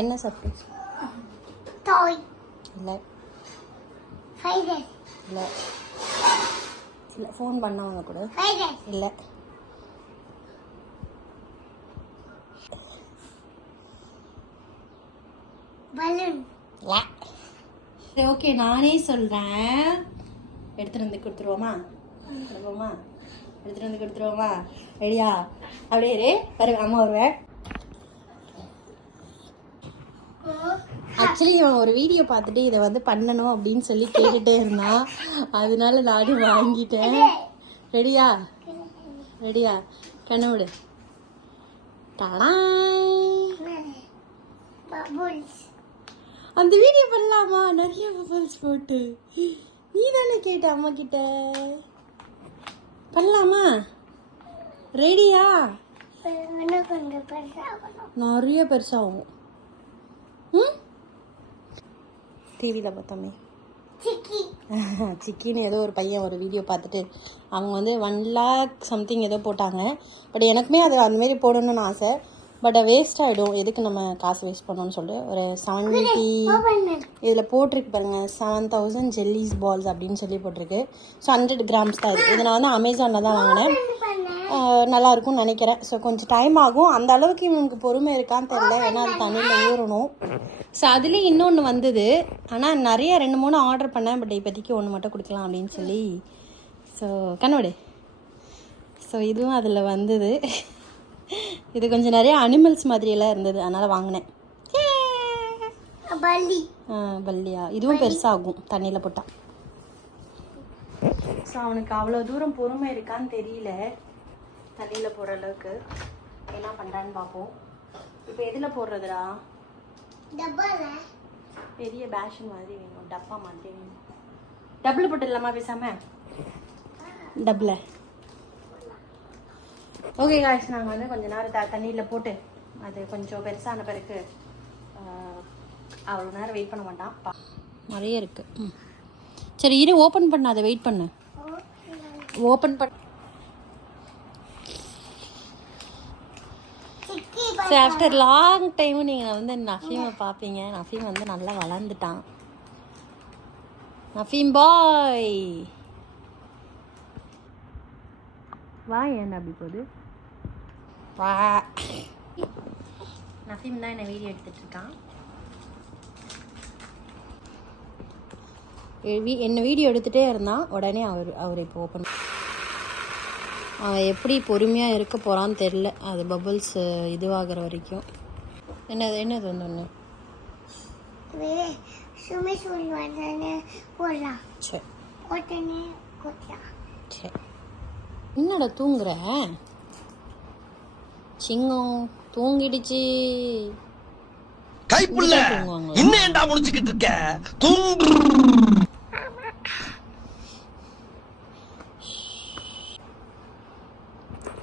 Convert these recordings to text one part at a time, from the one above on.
என்ன சர்ப்ரைஸ்? இல்லை இல்லை இல்லை, ஃபோன் பண்ணவங்க கூட இல்லை. சரி ஓகே, நானே சொல்கிறேன். எடுத்துகிட்டு வந்து கொடுத்துருவோமா? எடுத்துகிட்டு வந்து கொடுத்துருவோமா? ரெடியா? அப்படியே வருவேன், அம்மா வருவேன். ஆக்சுவலி இவன் ஒரு வீடியோ பார்த்துட்டு இதை வந்து பண்ணணும் அப்படின்னு சொல்லி கேட்டுகிட்டே இருந்தான். அதனால நானும் வாங்கிட்டேன். ரெடியா? ரெடியா? கண்ண விடு. அந்த வீடியோ பண்ணலாமா? நிறைய பபல்ஸ் போட்டு. நீ தானே கேட்ட அம்மா கிட்ட. பண்ணலாமா? ரெடியா? நிறைய பெருசாகும். டிவியில் பார்த்தோமே சிக்கின்னு ஏதோ ஒரு பையன் ஒரு வீடியோ பார்த்துட்டு அவங்க வந்து 1 lakh சம்திங் ஏதோ போட்டாங்க. பட் எனக்குமே அது அந்தமாரி போடணும்னு ஆசை. பட் வேஸ்ட் ஆகிடும், எதுக்கு நம்ம காசு வேஸ்ட் பண்ணணும்னு சொல்லிட்டு ஒரு 70 இதில் போட்டிருக்கு பாருங்கள், 7000 ஜெல்லிஸ் பால்ஸ் அப்படின்னு சொல்லி போட்டிருக்கு. ஸோ 100 grams தான் இது. இதை நான் வந்து அமேசானில் தான் வாங்கினேன். நல்லாயிருக்கும்னு நினைக்கிறேன். ஸோ கொஞ்சம் டைம் ஆகும். அந்த அளவுக்கு இவனுக்கு பொறுமை இருக்கான்னு தெரியல, ஏன்னா அது தண்ணியில் ஊறணும். ஸோ அதுலேயும் இன்னொன்று வந்தது. ஆனால் நிறைய 2-3 ஆர்டர் பண்ணேன். பட் இப்போதைக்கு ஒன்று மட்டும் கொடுக்கலாம் அப்படின்னு சொல்லி. ஸோ கண்ணோடு. ஸோ இதுவும் அதில் வந்தது. இது கொஞ்சம் நிறைய அனிமல்ஸ் மாதிரியெல்லாம் இருந்தது, அதனால் வாங்கினேன். பல்லியா? இதுவும் பெருசாகும் தண்ணியில் போட்டால். ஸோ அவனுக்கு அவ்வளோ தூரம் பொறுமை இருக்கான்னு தெரியல தண்ணியில் போடுற அளவுக்கு. என்ன பண்ணுறான்னு பார்ப்போம். இப்போ எதில் போடுறதுடா? பெரிய பேஷன் மாதிரி வேணும், டப்பா மாதிரி வேணும். டப்பில் போட்டுடலாமா பேசாமல்? டப்பில். ஓகே காய்ஸ், நாங்கள் வந்து கொஞ்சம் நேரம் தண்ணியில் போட்டு அது கொஞ்சம் பெருசான பிறகு அவ்வளோ நேரம் வெயிட் பண்ண மாட்டான். நிறைய இருக்குது. சரி இரு, ஓப்பன் பண்ண, அதை வெயிட் பண்ணு. ஓப்பன் பண்ண. சரி ஆஃப்டர் லாங் டைமும் நீங்கள் வந்து நஃபீமை பார்ப்பீங்க. நஃபீம் வந்து நல்லா வளர்ந்துட்டான். நஃபீம் பாய் வா. ஏன் அப்படி போகுது? வா. நஃபீம் தான் என்ன வீடியோ எடுத்துகிட்டு இருக்கான். என்ன வீடியோ எடுத்துகிட்டே இருந்தான். உடனே அவர் இப்போ ஓப்பன். அவன் எப்படி பொறுமையாக இருக்க போகிறான்னு தெரில. அது பபுள்ஸ் இதுவாகிற வரைக்கும். என்னது வந்து ஒன்று சரி. என்னடா தூங்குற? சிங்கம் தூங்கிடுச்சு. கைப்புள்ள இன்னும் ஏன்டா முடிச்சுக்கிட்டு இருக்க? தூங்கு.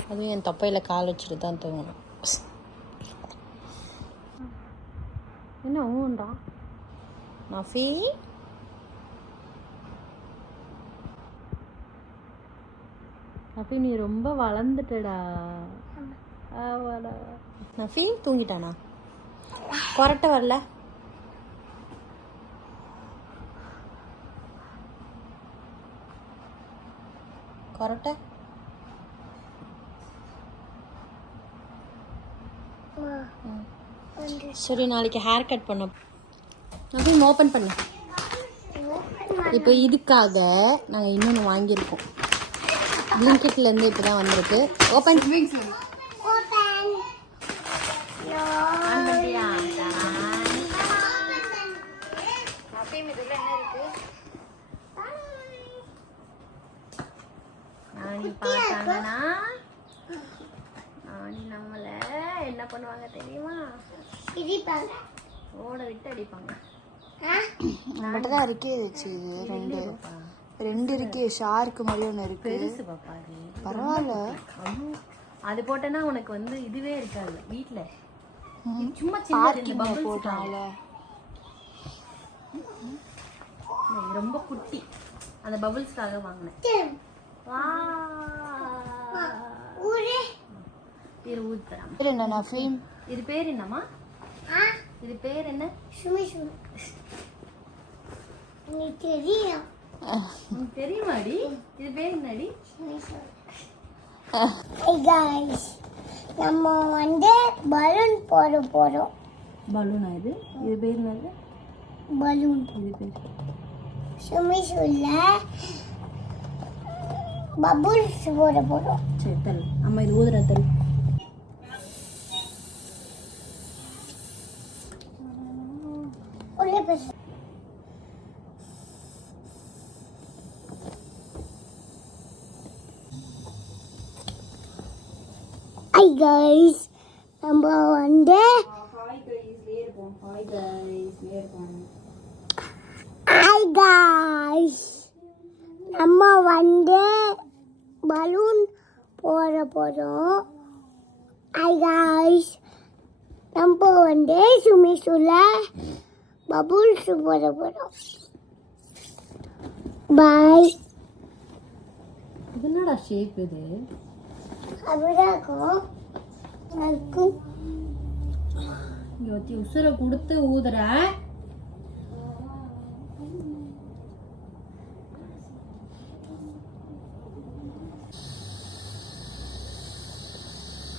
அதுவும் என் தொப்பையில் கால் வச்சுட்டு தான் தூங்கணும். என்ன ஊண்டா நஃபி? நஃபி நீ ரொம்ப வளர்ந்துட்டடா. நஃபி தூங்கிட்டானா? கொரட்டை வரல? கொரட்டை சரி, நாளைக்கு ஹேர் கட் பண்ண நஃபீம் ஓப்பன் பண்ண. இப்போ இதுக்காக நாங்கள் இன்னொன்று வாங்கியிருக்கோம். பிளிங்கெட்லேருந்து இப்போ தான் வந்திருக்கு. ஓப்பன். நஃபீம் இதில் என்ன இருக்கு? நானி பார்த்தாங்கன்னா நானி நம்மளை என்ன பண்ணுவாங்க தெரியுமா? ஓட விட்டு அடிப்பாங்க. நம்மகிட்ட தான் இருக்கே. ரெண்டு இருக்கு. ஷார்க்கு மாதிரி ஒன்று இருக்கு. பெருசு பாப்பா, பரவாயில்ல. அது போட்டேன்னா உனக்கு வந்து இதுவே இருக்காது வீட்டில். சும்மா சின்ன போட்டால ரொம்ப குட்டி. அந்த பபுள்ஸ்க்காக வாங்கினேன். இது ஊத்துறேன். பேர் என்ன நஃபீம்? இது பேர் என்னம்மா? இது பேர் என்ன? உனக்கு தெரியுமாடி? இது பேர் என்னடி? நம்ம வந்து பலூன் போட போறோம். பலூனா இது? இது பேர் என்னது? பலூன் இது பேர் சுமிசுல பபுள்ஸ் போட போறோம். சரி தல். அம்மா இது ஊதுற தல். உள்ளே பேசு. Hi guys, நம்ம வந்து Hi guys, நம்ம வந்து பலூன் போட போறோம். Hi guys, நம்ம வந்து சுமிசுல பபுள்ஸ் போட போறோம். பாய். இது என்னடா ஷேப் இது? அப்படிதான் இருக்கும். யோத்தி உசுரை கொடுத்து ஊதுற.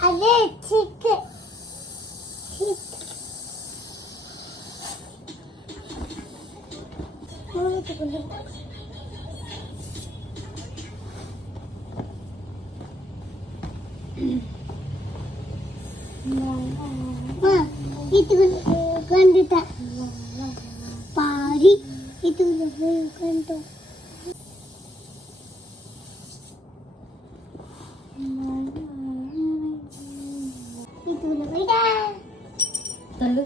அது சிக்கு. itu kandita pari itu kanto itu beda தள்ளு.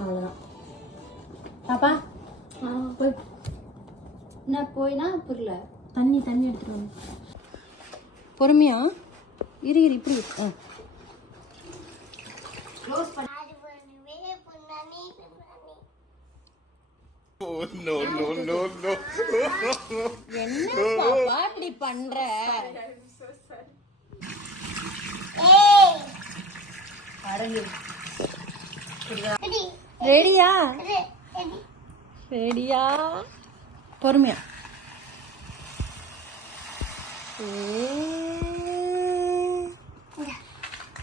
அவ்வளோதான். பாப்பா போய் என்ன போயினா புரியல. தண்ணி எடுத்துட்டு வாங்க. பொறுமையா இரு இப்படி. க்ளோஸ் பண்ணி என்ன பாப்பா இப்படி பண்ற? ரெடியா? ரெடியா? பொறுமையா.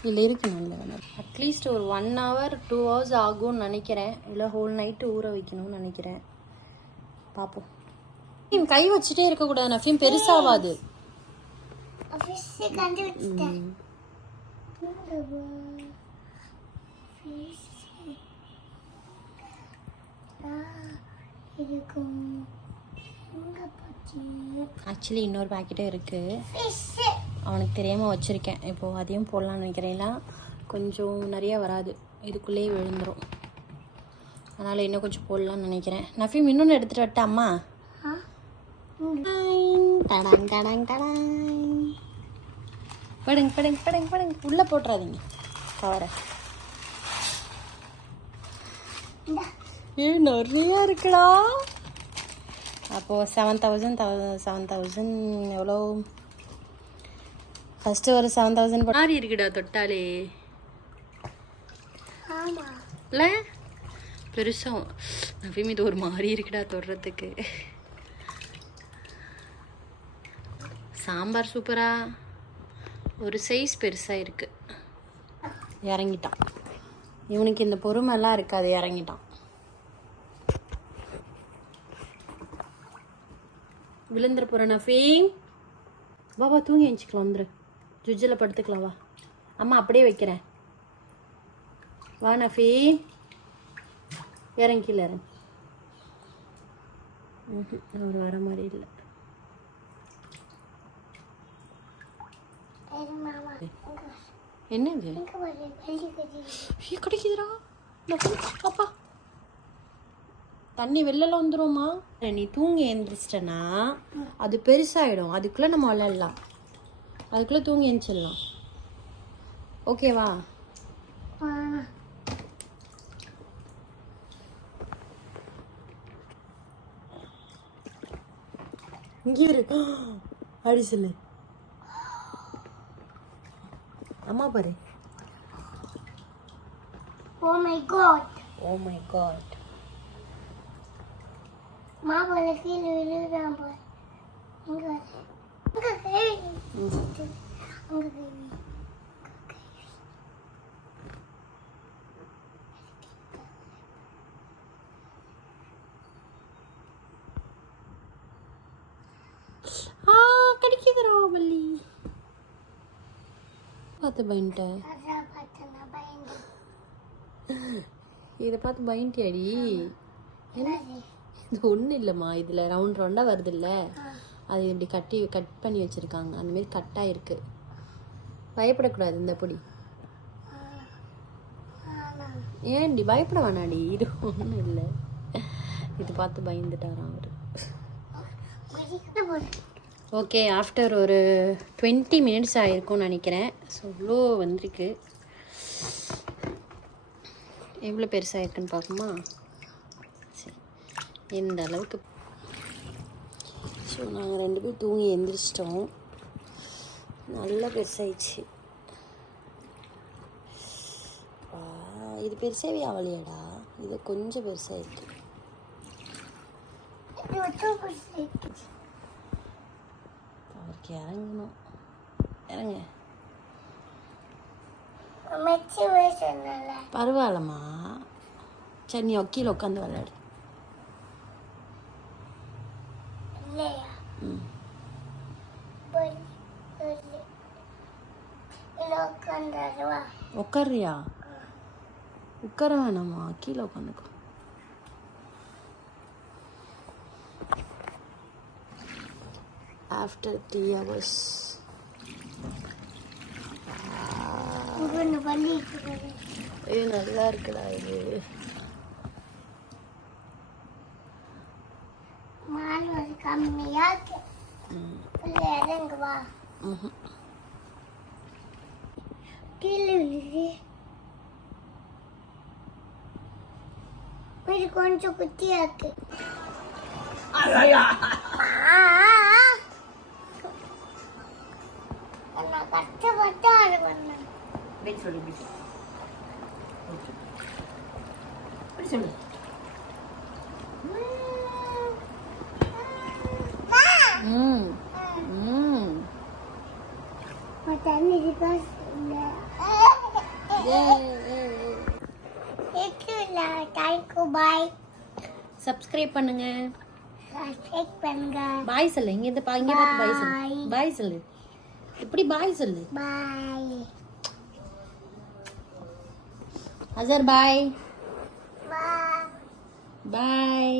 இதில் இருக்கு நல்ல. அட்லீஸ்ட் ஒரு 1 hour 2 hours ஆகும்னு நினைக்கிறேன். இல்லை ஹோல் நைட்டு ஊற வைக்கணும்னு நினைக்கிறேன். பார்ப்போம். கை வச்சுட்டே இருக்கக்கூடாது நஃபீம், பெருசாவாது. ஆக்சுவலி இன்னொரு பேக்கெட்டும் இருக்கு, அவனுக்கு தெரியாமல் வச்சுருக்கேன். இப்போது அதையும் போடலான்னு நினைக்கிறேன். கொஞ்சம் நிறைய வராது, இதுக்குள்ளேயே விழுந்துடும். அதனால் இன்னும் கொஞ்சம் போடலான்னு நினைக்கிறேன். நஃபீம் இன்னொன்று எடுத்துகிட்டு வரட்டா அம்மா? டடாங் டடாங் டடாங். படுங்க படுங்க படுங்க படுங்க. உள்ளே போட்டுறாதீங்க கவரை. நிறையா இருக்குடா. அப்போது 7,000 எவ்வளோ? ஃபஸ்ட்டு ஒரு 7,000 மாறி இருக்குடா தொட்டாலே. இல்லை பெருசாக நஃபீம் இது ஒரு மாதிரி இருக்குடா தொடுறதுக்கு. சாம்பார் சூப்பரா, ஒரு சைஸ் பெருசாக இருக்குது. இறங்கிட்டான் இவனுக்கு, இந்த பொறுமைலாம் இருக்காது. இறங்கிட்டான். விழுந்துற போகிற நஃபீம். வா தூங்கி எழுச்சிக்கலாம். வந்துரு, ஜுஜில் படுத்துக்கலாம். வா அம்மா அப்படியே வைக்கிறேன். வா நஃபீம், இறங்கி கீழே இறங்கி. அவர் வர மாதிரி இல்லை. என்னது கிடைக்குதுடா அப்பா? தண்ணி வெளில வந்துருமா? நீ தூங்கி எழுந்திரிச்சிட்டனா அது பெருசாகிடும். அதுக்குள்ளே நம்ம விளையாடலாம். அதுக்குள்ளே தூங்கி எழுந்திரிச்சிடலாம். ஓகேவா? இங்கே இரு. அப்படி சொல்லு. அம்மா பாரு. Oh my god. Oh my god. மாவுல கீழே விழுறான் பாரு. இங்க அங்க கை. அங்க கை. கடிக்குதுரா மல்லி. பார்த்து பயன்ட்டேன். அதான் பார்த்தேன் பயந்து. இதை பார்த்து பயன்ட்டியாடி? என்னது? இது ஒன்றும் இல்லைம்மா, இதில் ரவுண்ட் ரவுண்டாக வருது இல்லை, அது இப்படி கட் பண்ணி வச்சுருக்காங்க, அந்தமாரி கட்டாக இருக்குது. பயப்படக்கூடாது இந்த பொடி. ஏன்டி பயப்பட வேணாடி, இது ஒன்றும் இல்லை. இது பார்த்து பயந்துட்டாராம் அவர். ஓகே, ஆஃப்டர் ஒரு 20 மினிட்ஸ் ஆகிருக்கும்னு நினைக்கிறேன். ஸோ இவ்வளோ வந்திருக்கு. எவ்வளோ பெருசாக இருக்குன்னு பார்க்குமா? சரி, இந்த அளவுக்கு. ஸோ நாங்கள் 2 பேரும் தூங்கி எழுந்திரிச்சிட்டோம். நல்லா பெருசாகிடுச்சு. இது பெருசாகவே ஆகலையாடா, இது கொஞ்சம் பெருசாக இருக்கு. அவருக்கு இறங்கணும். இறங்க. பரவாயில்லம்மா. சரி, நீ கீழே உட்காந்து விளையாடு. உட்காரியா? உட்கார வேணாமா, கீழே உட்காந்துக்கோ. After 3 hours. இது நல்லா இருக்குடா. இது கம்மியா இறங்கு வா. கீழே இது கொஞ்சம் குட்டியா இருக்கு. நான் கஷ்டப்பட்டு அது பண்ணேன். சொல்லு. சப்ஸ்கிரைப் பண்ணுங்க, பாய் சொல்லு. இங்க இருந்து இங்க பார்த்து பாய் சொல்லு. பாய் சொல்லு. இப்படி பாய் சொல்லு. பாய் அசர். பாய் பாய் பாய்.